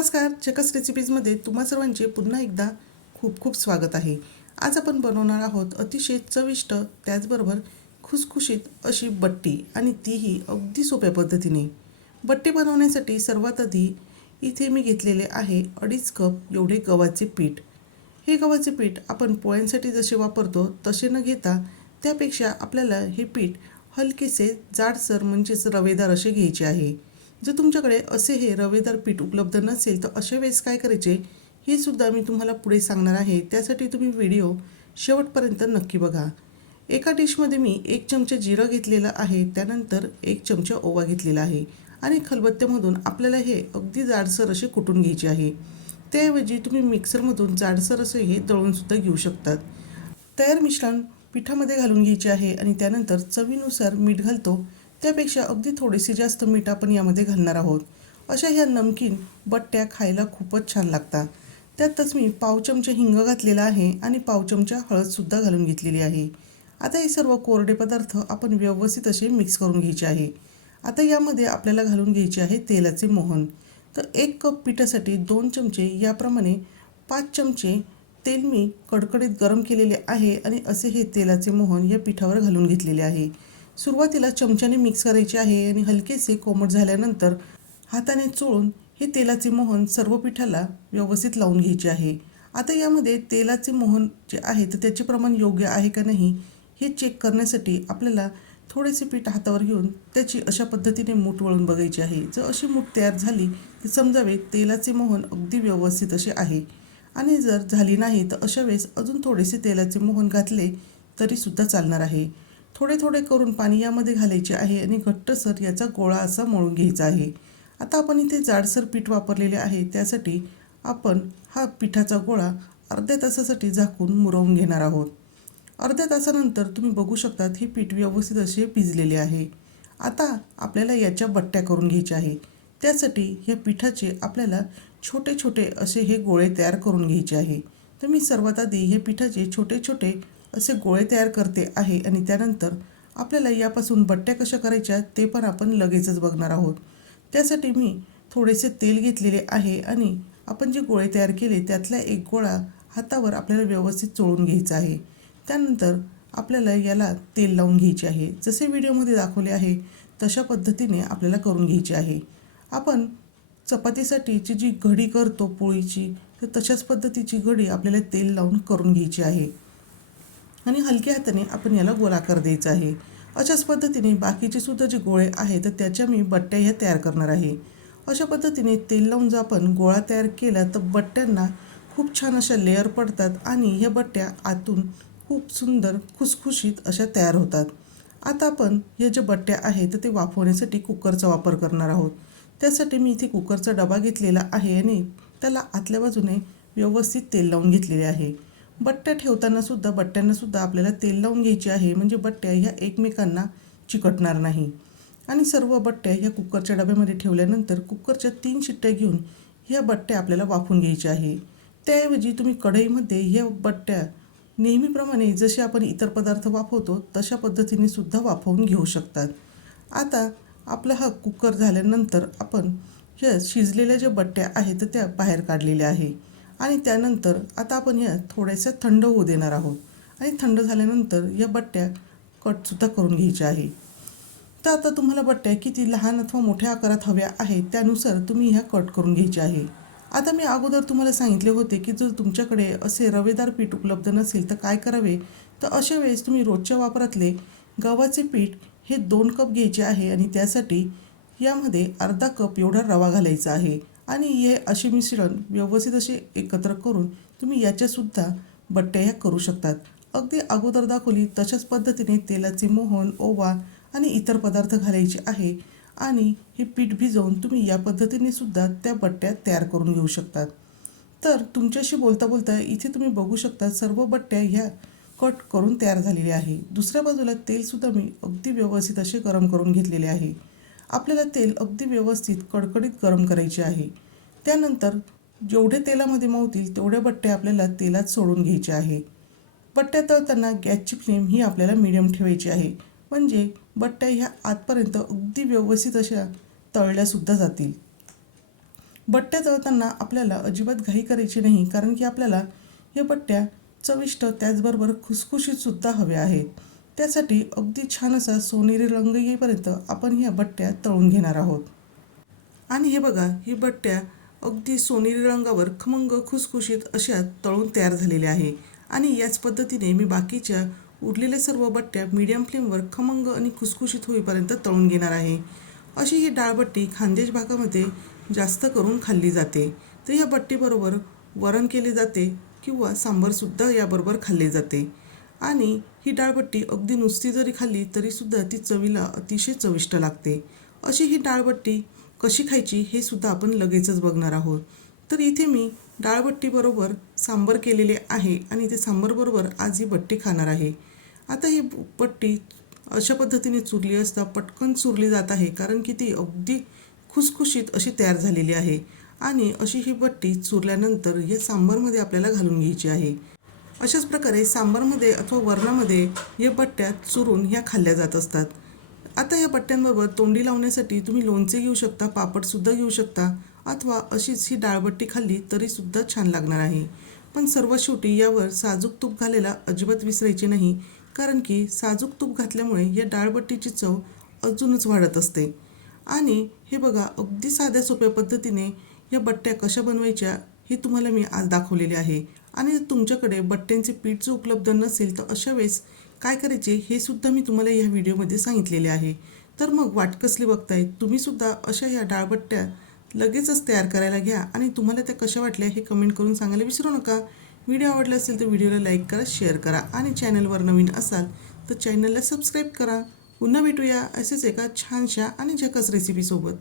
नमस्कार चकस रेसिपीजमध्ये तुम्हा सर्वांचे पुन्हा एकदा खूप खूप स्वागत आहे. आज आपण बनवणार आहोत अतिशय चविष्ट त्याचबरोबर खुसखुशीत अशी बट्टी आणि तीही अगदी सोप्या पद्धतीने. बट्टी बनवण्यासाठी सर्वात आधी इथे मी घेतलेले आहे अडीच कप एवढे गव्हाचे पीठ. हे गव्हाचे पीठ आपण पोळ्यांसाठी जसे वापरतो तसे न घेता त्यापेक्षा आपल्याला हे पीठ हलकेसे जाडसर म्हणजेच रवेदार असे घ्यायचे आहे. जर तुमच्याकडे असे हे रवेदार पीठ उपलब्ध नसेल तर अशा वेळेस काय करायचे? हे सुद्धा मी तुम्हाला पुढे सांगणार आहे. त्यासाठी तुम्ही व्हिडिओ शेवटपर्यंत नक्की बघा. एका डिशमध्ये मी एक चमचा जिरं घेतलेलं आहे. त्यानंतर एक चमचा ओवा घेतलेला आहे. आणि खलबत्त्यामधून आपल्याला हे अगदी जाडसर असे कुटून घ्यायचे आहे. त्याऐवजी तुम्ही मिक्सरमधून जाडसर असे हे दळूनसुद्धा घेऊ शकतात. तयार मिश्रण पिठामध्ये घालून घ्यायचे आहे आणि त्यानंतर चवीनुसार मीठ घालतो. त्यापेक्षा अगदी थोडेसे जास्त मीठ आपण यामध्ये घालणार आहोत. अशा ह्या नमकीन बट्ट्या खायला खूपच छान लागतात. त्यातच मी पाव चमचा हिंग घातलेला आहे आणि पाव चमचा हळदसुद्धा घालून घेतलेली आहे. आता हे सर्व कोरडे पदार्थ आपण व्यवस्थित असे मिक्स करून घ्यायचे आहे. आता यामध्ये आपल्याला घालून घ्यायचे आहे तेलाचे मोहन. तर एक कप पिठासाठी दोन चमचे याप्रमाणे पाच चमचे तेल मी कडकडीत गरम केलेले आहे आणि असे हे तेलाचे मोहन या पिठावर घालून घेतलेले आहे. सुरुवातीला चमच्याने मिक्स करायचे आहे आणि हलकेसे कोमट झाल्यानंतर हाताने चोळून हे तेलाचे मोहन सर्व पिठाला व्यवस्थित लावून घ्यायचे आहे. आता यामध्ये तेलाचे मोहन जे आहे तर त्याचे प्रमाण योग्य आहे का नाही हे चेक करण्यासाठी आपल्याला थोडेसे पीठ हातावर घेऊन त्याची अशा पद्धतीने मूठ वळून बघायची आहे. जर अशी मूठ तयार झाली तर समजावे तेलाचे मोहन अगदी व्यवस्थित असे आहे. आणि जर झाली नाही तर अशा वेळेस अजून थोडेसे तेलाचे मोहन घातले तरीसुद्धा चालणार आहे. थोडे थोडे करून पाणी यामध्ये घालायचे आहे आणि घट्टसर याचा गोळा असा मळून घ्यायचा आहे. आता आपण इथे जाडसर पीठ वापरलेले आहे. त्यासाठी आपण हा पिठाचा गोळा अर्ध्या तासासाठी झाकून मुरवून घेणार आहोत. अर्ध्या तासानंतर तुम्ही बघू शकतात हे पीठ व्यवस्थित असे भिजलेले आहे. आता आपल्याला याच्या बट्ट्या करून घ्यायच्या आहे. त्यासाठी या पिठाचे आपल्याला छोटे छोटे असे हे गोळे तयार करून घ्यायचे आहे. तर मी सर्वात आधी हे पिठाचे छोटे छोटे असे गोळे तयार करते आहे आणि त्यानंतर आपल्याला यापासून बट्ट्या कशा करायच्या ते पण आपण लगेचच बघणार आहोत. त्यासाठी मी थोडेसे तेल घेतलेले आहे आणि आपण जे गोळे तयार केले त्यातला एक गोळा हातावर आपल्याला व्यवस्थित चोळून घ्यायचा आहे. त्यानंतर आपल्याला याला तेल लावून घ्यायचे आहे. जसे व्हिडिओमध्ये दाखवले आहे तशा पद्धतीने आपल्याला करून घ्यायचे आहे. आपण चपातीसाठीची जी घडी करतो पोळीची तर तशाच पद्धतीची घडी आपल्याला तेल लावून करून घ्यायची आहे. आणि हलक्या हाताने आपण याला गोलाकार द्यायचा आहे. अशाच पद्धतीने बाकीचे सुद्धा जे गोळे आहेत तर त्याच्या मी बट्ट्या ह्या तयार करणार आहे. अशा पद्धतीने तेल लावून जर आपण गोळा तयार केला तर बट्ट्यांना खूप छान अशा लेअर पडतात आणि ह्या बट्ट्या आतून खूप सुंदर खुसखुशीत अशा तयार होतात. आता आपण ह्या ज्या बट्ट्या आहेत तर ते वाफवण्यासाठी कुकरचा वापर करणार आहोत. त्यासाठी मी इथे कुकरचा डबा घेतलेला आहे आणि त्याला आतल्या बाजूने व्यवस्थित तेल लावून घेतलेले आहे. बट्ट्या ठेवताना सुद्धा बट्ट्यांना सुद्धा आपल्याला तेल लावून घ्यायचे आहे. म्हणजे बट्ट्या ह्या एकमेकांना चिकटणार नाही. आणि सर्व बट्ट्या ह्या कुकरच्या डब्यामध्ये ठेवल्यानंतर कुकरच्या तीन शिट्ट्या घेऊन ह्या बट्ट्या आपल्याला वाफून घ्यायच्या आहे. त्याऐवजी तुम्ही कढईमध्ये ह्या बट्ट्या नेहमीप्रमाणे जसे आपण इतर पदार्थ वाफवतो तशा पद्धतीने सुद्धा वाफवून घेऊ शकतात. आता आपला हा कुकर झाल्यानंतर आपण ह्या शिजलेल्या ज्या बट्ट्या आहेत त्या बाहेर काढलेल्या आहे. आणि त्यानंतर आता आपण या थोड्याशा थंड होऊ देणार आहोत. आणि थंड झाल्यानंतर या बट्ट्या कटसुद्धा करून घ्यायच्या आहे. तर आता तुम्हाला बट्ट्या किती लहान अथवा मोठ्या आकारात हव्या आहेत त्यानुसार तुम्ही ह्या कट करून घ्यायच्या आहे. आता मी अगोदर तुम्हाला सांगितले होते की जर तुमच्याकडे असे रवेदार पीठ उपलब्ध नसेल तर काय करावे? तर अशा वेळेस तुम्ही रोजच्या वापरातले गव्हाचे पीठ हे दोन कप घ्यायचे आहे आणि त्यासाठी यामध्ये अर्धा कप एवढा रवा घालायचा आहे. आणि हे असे मिश्रण व्यवस्थित असे एकत्र करून तुम्ही याच्यासुद्धा बट्ट्या ह्या करू शकतात. अगदी अगोदर दाखवली तशाच पद्धतीने तेलाचे मोहन ओवा आणि इतर पदार्थ घालायचे आहे आणि हे पीठ भिजवून तुम्ही या पद्धतीने सुद्धा त्या बट्ट्या तयार करून घेऊ शकतात. तर तुमच्याशी बोलता बोलता इथे तुम्ही बघू शकता सर्व बट्ट्या ह्या कट करून तयार झालेल्या आहे. दुसऱ्या बाजूला तेलसुद्धा मी अगदी व्यवस्थित असे गरम करून घेतलेले आहे. आपल्याला तेल अगदी व्यवस्थित कडकडीत गरम करायचे आहे. त्यानंतर जेवढे तेलामध्ये मावतील तेवढे बट्टे आपल्याला तेलात सोडून घ्यायचे आहे. बट्ट्या तळताना गॅसची फ्लेम ही आपल्याला मिडियम ठेवायची आहे. म्हणजे बट्ट्या ह्या आतपर्यंत अगदी व्यवस्थित अशा तळल्यासुद्धा जातील. बट्ट्या तळताना आपल्याला अजिबात घाई करायची नाही कारण की आपल्याला या बट्ट्या चविष्ट त्याचबरोबर खुसखुशीतसुद्धा हव्या आहेत. त्यासाठी अगदी छान असा सोनेरी रंग येईपर्यंत आपण ह्या बट्ट्या तळून घेणार आहोत. आणि हे बघा ही बट्ट्या अगदी सोनेरी रंगावर खमंग खुसखुशीत अशा तळून तयार झालेल्या आहे. आणि याच पद्धतीने मी बाकीच्या उरलेल्या सर्व बट्ट्या मीडियम फ्लेमवर खमंग आणि खुसखुशीत होईपर्यंत तळून घेणार आहे. अशी ही डाळबट्टी खानदेश भागामध्ये जास्त करून खाल्ली जाते. तर या बट्टीबरोबर वरण केले जाते किंवा सांबारसुद्धा याबरोबर खाल्ले जाते. आणि ही डाळबट्टी अगदी नुसती जरी खाल्ली तरीसुद्धा ती चवीला अतिशय चविष्ट लागते. अशी ही डाळबट्टी कशी खायची हे सुद्धा आपण लगेचच बघणार आहोत. तर इथे मी डाळबट्टीबरोबर सांबर केलेले आहे आणि ते सांबरबरोबर आज ही बट्टी खाणार आहे. आता ही बट्टी अशा पद्धतीने चुरली असता पटकन चुरली जात आहे कारण की ती अगदी खुसखुशीत अशी तयार झालेली आहे. आणि अशी ही बट्टी चुरल्यानंतर या सांबरमध्ये आपल्याला घालून घ्यायची आहे. अशाच प्रकारे सांबारमध्ये अथवा वरणामध्ये या बट्ट्या चुरून ह्या खाल्ल्या जात असतात. आता या बट्ट्यांबरोबर तोंडी लावण्यासाठी तुम्ही लोणचे घेऊ शकता पापडसुद्धा घेऊ शकता अथवा अशीच ही डाळबट्टी खाल्ली तरीसुद्धा छान लागणार आहे. पण सर्वात शेवटी यावर साजूक तूप घालायला अजिबात विसरायचे नाही कारण की साजूक तूप घातल्यामुळे या डाळबट्टीची चव अजूनच वाढत असते. आणि हे बघा अगदी साध्या सोप्या पद्धतीने या बट्ट्या कशा बनवायच्या हे तुम्हाला मी आज दाखवलेले आहे. आणि जर तुमच्याकडे बट्ट्यांचे पीठ जर उपलब्ध नसेल तर अशा वेळेस काय करायचे हे सुद्धा मी तुम्हाला या व्हिडिओमध्ये सांगितलेले आहे. तर मग वाट कसली बघताय? तुम्हीसुद्धा अशा ह्या डाळबट्ट्या लगेचच तयार करायला घ्या आणि तुम्हाला त्या कशा वाटल्या हे कमेंट करून सांगायला विसरू नका. व्हिडिओ आवडला असेल तर व्हिडिओला लाईक करा शेअर करा आणि चॅनलवर नवीन असाल तर चॅनलला सबस्क्राईब करा. पुन्हा भेटूया असेच एका छानशा आणि झकस रेसिपीसोबत.